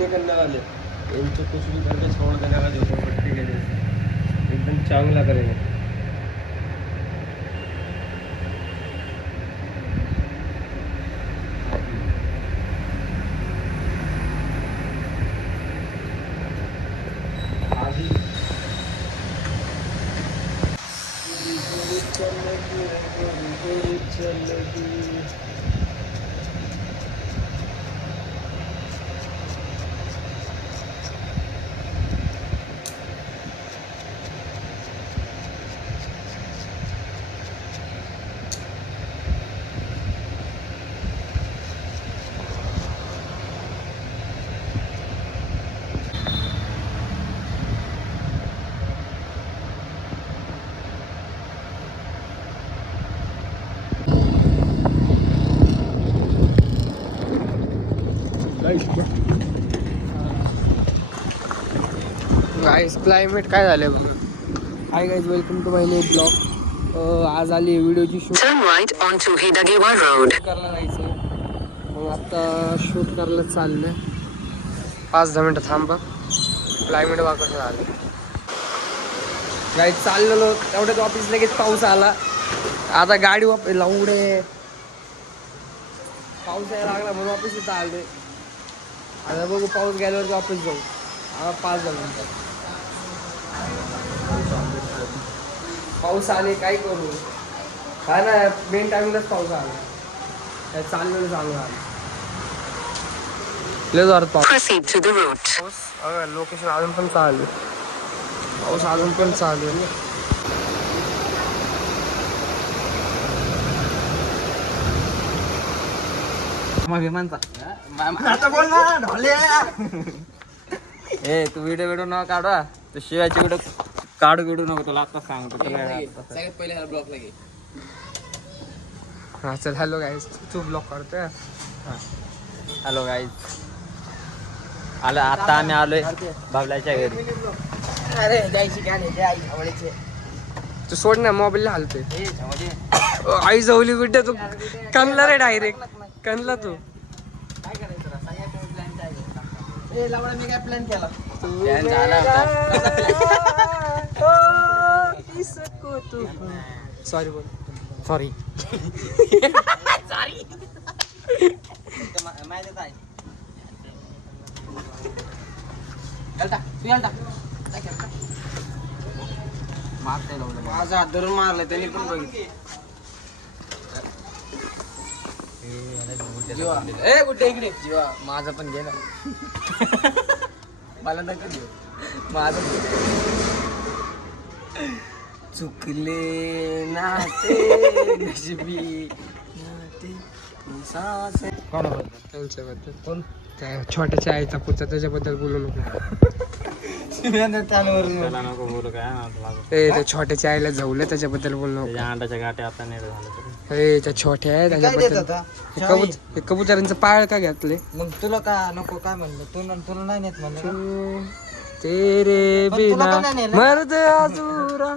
नहीं करने वाले, इनको कुछ भी करके छोड़ देने का झोपड़पट्टी के जैसे एकदम चांगला करेंगे। गाइस क्लायमेट काय झालं बघ. Hi guys, welcome to my new blog. आज आली व्हिडिओची शूट करायला जायचं. मग आता शूट करायला चाललंय. 5-10 मिनटं थांबा. क्लायमेट बघा कसं झालं. गाइस चाललेलो तेवढ्याच ऑफिस लगेच पाऊस आला. आता गाडी लावडे पाऊस यायला लागला म्हणून ऑफिस इथं आलोय. आता बघू पाऊस गेल्यावरती ऑफिस जाऊ. 5 मिनिटं पाऊस आले काय करू. काय ना मेन टाइमलाच पाऊस आला. काय चाललेलं चालू आलं. लय जोरात पाऊस. लोकेशन अजून पण चालू. पाऊस अजून पण चालू आहे. आता बोल ना ढोले. ए तू व्हिडिओ न काढा. तू शिवायची व्हिडिओ काढू नको. तुला आता सांगतो. सगळ्यात पहिले ह्याला ब्लॉक लागे. हा चल. हॅलो गाईज, तू ब्लॉग करतोय. हॅलो गाईज, आता आम्ही आलोय बाबल्याच्या घरी. अरे द्यायची काय नाही, आई आवडीचे. तू सोड ना, मोबाईल हलतोय. आई जवली बिड्डे तू कणला रे डायरेक्ट. कणला तू. काय करायचं प्लॅन काय. ए लावडा मी काय प्लॅन केला. सॉरी बोल. सॉरी. माहिती आहे. तू माझा हात धरून मारलं त्यांनी पण बघितलं. ए कुठे इकडे जीवा माझं पण गेलं. मला नका देऊ. माझं चुकले नाते नशिबी नाते सासे. त्यांच्याबद्दल कोण? त्या छोट्याच्या आईचा पुढचा त्याच्याबद्दल बोलू नको. त्याला नको बोलू काय. ए त्या छोट्याच्या आईला झवलं त्याच्याबद्दल बोलू नको. अंड्याच्या गाठी आता नाही झालं. ए त्या छोट्या आहे त्याच्याबद्दल. कबुतरांचं पाळ का घातले. मग तुला का नको काय म्हणलं. तुला नाही नेत म्हणलं. तेरे बिना मर्द अधुरा.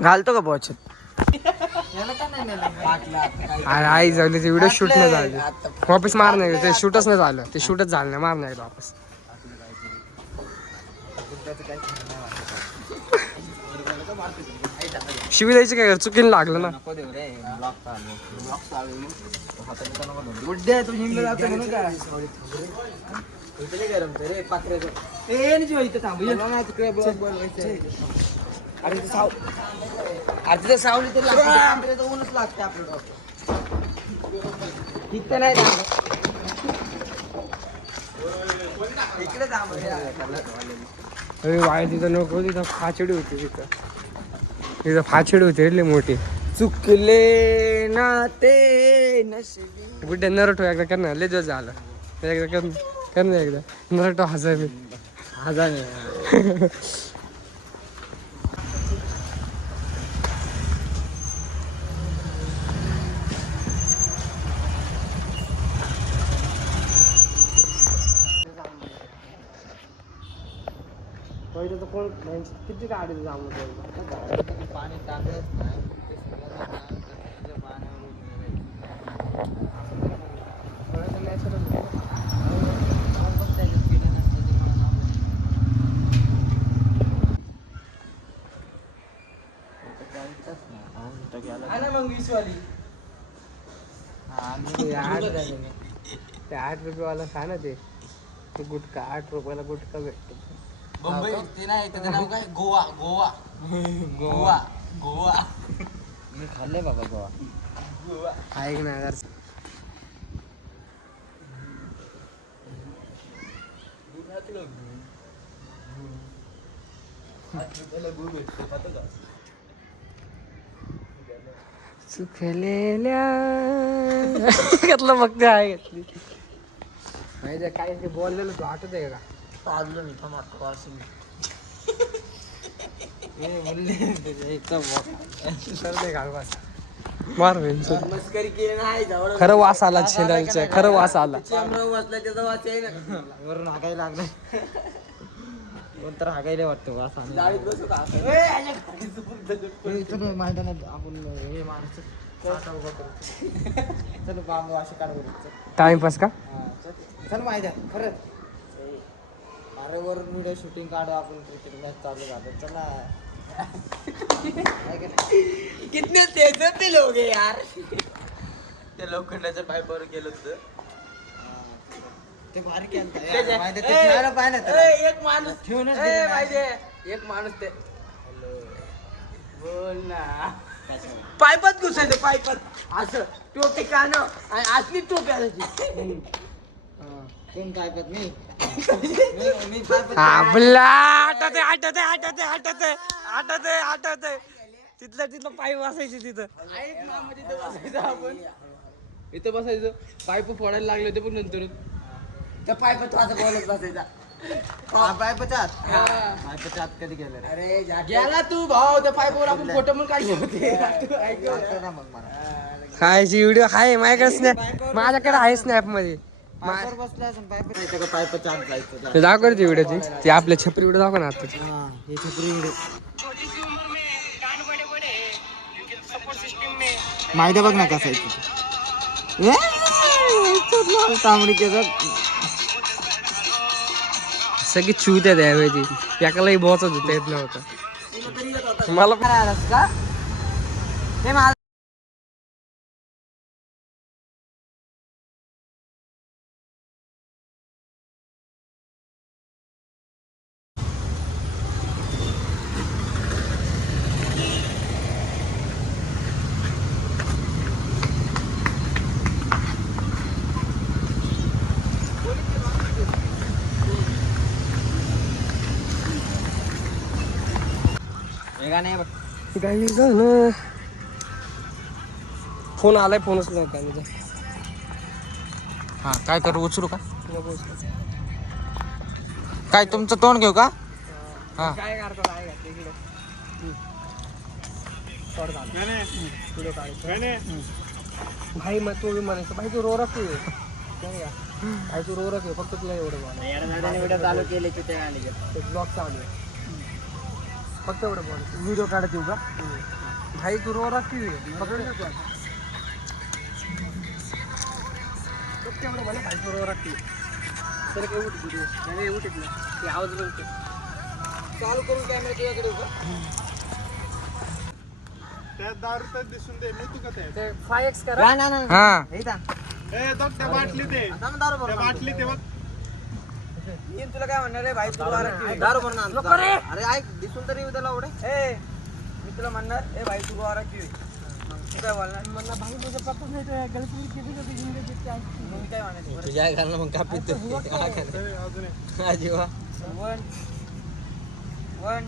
घालतो का बॉच. अरे आई झाली ते व्हिडिओ शूट नाही झाले. वापस मार नाही. ते शूटच नाही झालं. ते शूटच झालं नाही. मार नाही वापस. शिवी द्यायची काय चुकीने लागलं ना. अरे सावली तरी ऊनच लागते आपलं. इथं नाही इकडे अरे वाय तिथं नको. तिथं फाचडी होती. तिथं फाचडी होती रे मोठी. चुकले नाते नशिबी. गुड्डे नरटो एकदा कर ना. लय दिवस झालं. एकदा कर ना एकदा नरटो. हजार पहिले तर कोण किती गाडी जाऊन पाणी टाकत नाही. पिशवाली. ते 8 रुपयेवाला खा ना ते गुटखा 8 रुपयाला गुटखा भेटतो. बंबई ते नाही त्याचं नाव काय गोवा गोवा गोवा गोवा. मी खाल्ले बाबा गोवा. गोवा ऐक ना यार सुखलेल्या घेतलं बघते आहे घेतली माहिती काय ते बोललेलं तू आठवत आहे का? पाजलं मी थांब आता वाशिंग. मार मस्करी केली नाही जवळ खरं वास आला चॅनलचं खरं वास आला. बसला त्याचा वाच आहे ना वरून हागायला लागलाय. कोणतर हागायला वाटतं वास इथून मैदानात आपण हे माणसं चल बांबू असे काढू. टाइमपास का? चल मैदान खरंच. अरे वरून व्हिडिओ शूटिंग काढू आपण क्रिकेट मॅच चालू झालं चला. कितने तेज ते लोग आहे यार. ते लोखंडाच्या पाईपावर गेलो होतं ते भारी केलं. एक माणूस ठेवूनच एक माणूस ते बोल ना पाईपात घुसायचं पाईपात असं टोपी कान आणि असली टोपी आणायची. कोण पाईपात मी आठवते तिथलं पाईप वाचायची तिथं. आपण इथं बसायचं पाईप फोडायला लागले होते पण नंतर त्या पाईपात असं बोलत बसायचा. पाईपाच्या आत कधी गेलं? अरे गेला तू भाऊ त्या पाईपवर आपण फोटो पण काढले होते. खायची व्हिडिओ आहे माझ्याकडे स्नॅप माझ्याकडे आहे स्नॅप मध्ये ते दाखवते व्हिडिओ ती आपल्या छपरी व्हिडिओ दाखव ना आता. माहिती बघ ना कसं तांबडी केस सगळी चूत आहे त्यावेळी एकालाही बोचत होता येत नव्हता मला का हे मला काही झालं फोन आलाय फोनच नाही. हा काय करू उचलू का काय तुमचं तोंड घेऊ का? हा काय करतो काय घातलं इकडे व्हिडिओ काढायचं भाई मग तू म्हणायचं भाई तू रोरक भाई तू रोरक आहे फक्त तुला एवढं चालू केले ते ब्लॉग चालू आहे फक्त एवढं बोल व्हिडिओ काढत येऊ का भाई तू रोरक फक्त एवढं म्हणा भाई तू रोरक तर काही उठ व्हिडिओ उठत नाही आवाज बोलतो चालू करून कॅमेरा तुझ्याकडे येऊ का? त्या दारू दिसून दे मी तू कसं ते 5x करा हा ए बघ त्या बाटली ते त्या बाटली ते बघ मी तुला काय म्हणणार आहे भाई तू दारू म्हणून आणतो अरे ऐक दिसून तरी त्याला एवढे ए मी तुला म्हणणार ए भाई तू गोरा की तू काय बोलणार मला भाई मुझे पता नहीं था गर्लफ्रेंड किसी को भी जिंदगी क्या मग काय म्हणायचं तुझ्या घालणं मग का पितो अजून हा जीवा 1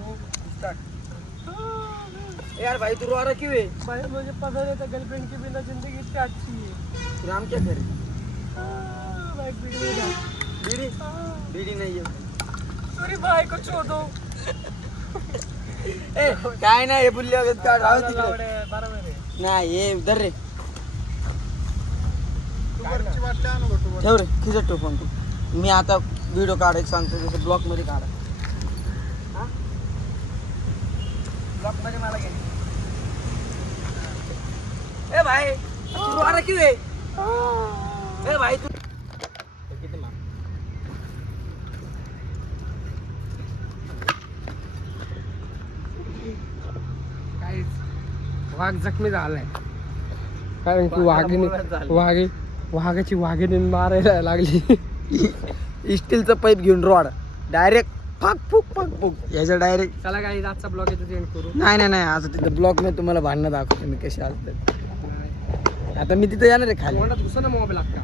2 स्टार्ट यार भाई तू गोरा क्यों है भाई मुझे पता नहीं था गर्लफ्रेंड के बिना जिंदगी क्या अच्छी है फिर हम क्या करें भाई बीड़ी बीड़ी नहीं है अरे भाई को छोड़ दो ए काय नाही हे बुल्ले वगैरे काढ राहू तिकडे बरोबर आहे नाही हे धर रे वरची बाटली आणू का तू ठेव रे खिचत ठेव फोन तू मी आता व्हिडिओ काढायचं सांगतो जसं ब्लॉक मध्ये काढा ब्लॉक मध्ये मला घे ए भाई तू आ रहा क्यों है ए भाई तू किती मार काहीच वाघ जखमी झालाय कारण की वाघाची वाघिणी मारायला लागली. स्टीलचं पाईप घेऊन रॉड डायरेक्ट फाक फूक याच्या डायरेक्ट. चला काही आजचा ब्लॉग येतो एंड करू. नाही आता तिथं ब्लॉक मध्ये तुम्हाला भांडणं दाखवतो मी कशी असतात. आता मी तिथे येणार आहे खाली. तोंडात घुसा ना मोबाईल अक्का.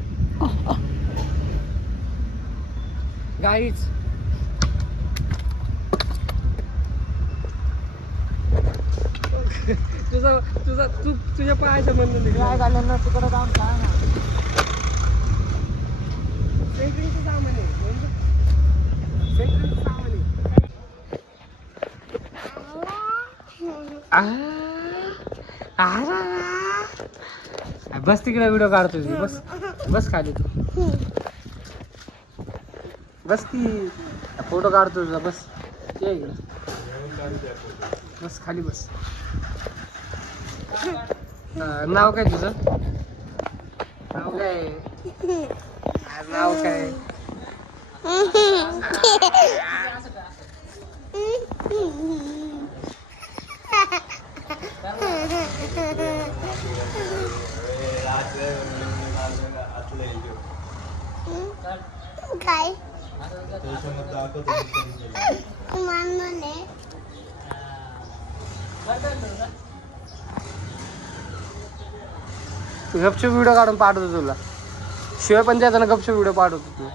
गाईच तुझ्या पायाच्या म्हणून काय झालं ना तिकडं जाऊन काय ना सेंट्रिंगचं सामान आहे. सेंट्रिंगचं सामान आहे. बस तिकडे व्हिडिओ काढतोय तू. बस खाली तू बस की फोटो काढतो तुझा. बस ये इकडं. बस खाली बस. नाव काय तुझं? नाव काय? नाव काय? काय गपचूप व्हिडिओ काढून पाठवतो तुला. शिवाय पण द्यायचा ना गपचूप व्हिडिओ पाठवतो तुला.